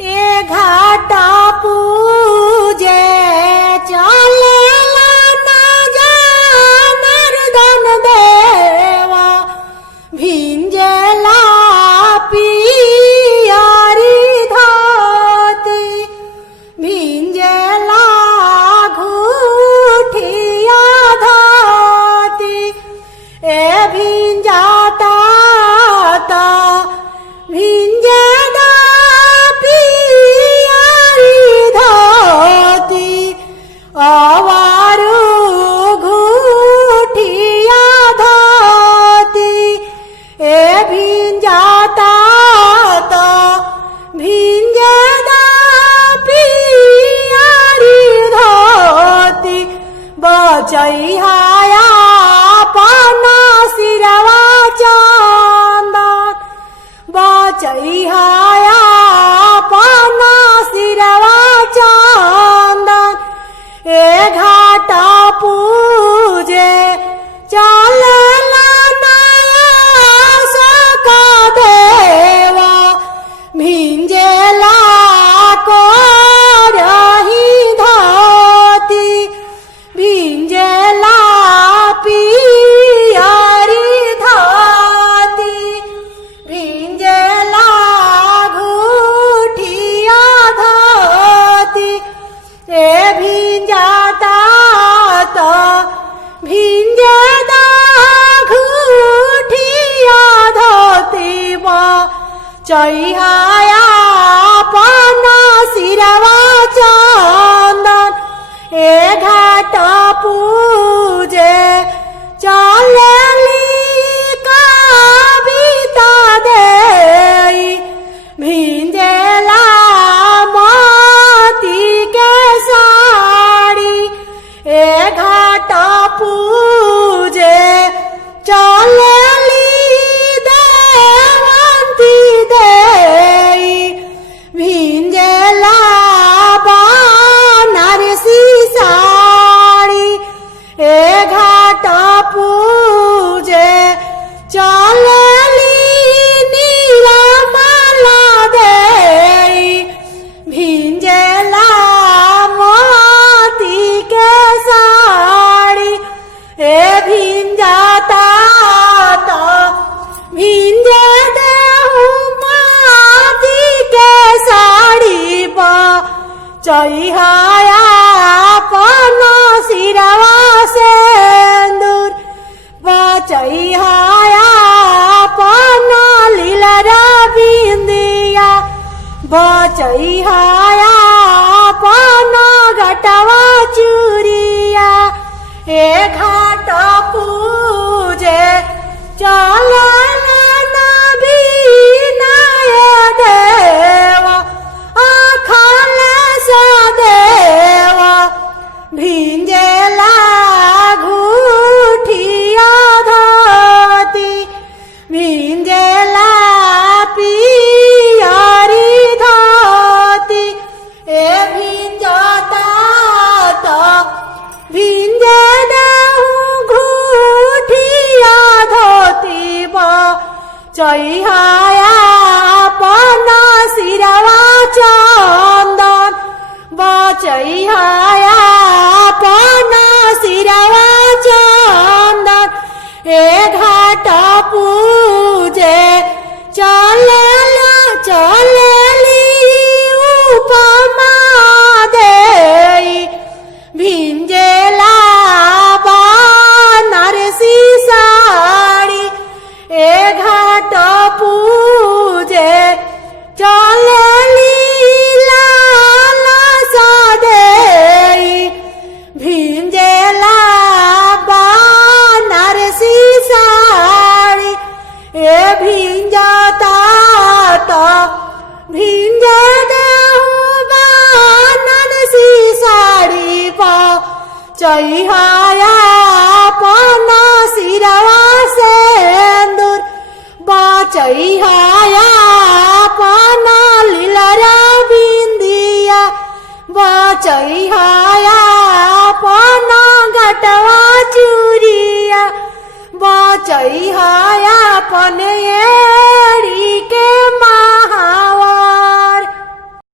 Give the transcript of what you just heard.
ए घाटा पूजे चालेला ना जनार्दन देवा भिंजेला पियारी धोती भिंजेला घूठिया धोती ए भिंजाता ता भिंजेदा आवारू घूठिया धोती ए भिंजाता तो भिंजेदा पियारी धोती बचैहाया पाना सिरवा चांदन बचैहाया पाना सिरवा चांदन ए घाटा पूजे चालेला नया सका देवा भिंजेला को रही धोती भिंजेला पियारी धोती भिंजेला घूठिया धोती ए भिंजाता तो भिंजेदा घूठिया धोती बचैहाया पाना सिरवा चांदन ए घाटा पूजे चालेली कविता देई भिंजेला मोती के साड़ी ए घाटा पूजे चालेली देवंती देई भिंजेला बनारसी साड़ी ए घाटा पूजे चालेली नीलमाला देई भिंजेला मोती के साड़ी ए भिंजाता तो भिंजे देहू मोती के साड़ी बचैहाया पाना सिरवा सिंदूर बचैहाया पाना लीलरा बिंदिया बचैहाया पाना घटवा चूरिया ए घाटा पूजे चालेला नबीनाय देवा आखाले सा देवा भिंजेला घूठिया धोती भिंजेला पियारी धोती ए भिंजाता तो भिंजे देहू घूठिया धोती बचैहाया पाना सिरवा चांदन बचैहाया पाना सिरवा चांदन ए घाटा पूजे चालेला चालेली उपमा देई भिंजेला बनारसी साड़ी ए घाटा पूजे चालेली लाला सा देई भिंजेला बनारसी साड़ी ए भिंजाता तो भिंजे देहू बनारसी साड़ी बचैहाया पाना सिरवा सिंदूर बचैहाया पाना लीलरा बिंदिया बचैहाया पाना घटवा चूरिया बचैहाया पन एड़ी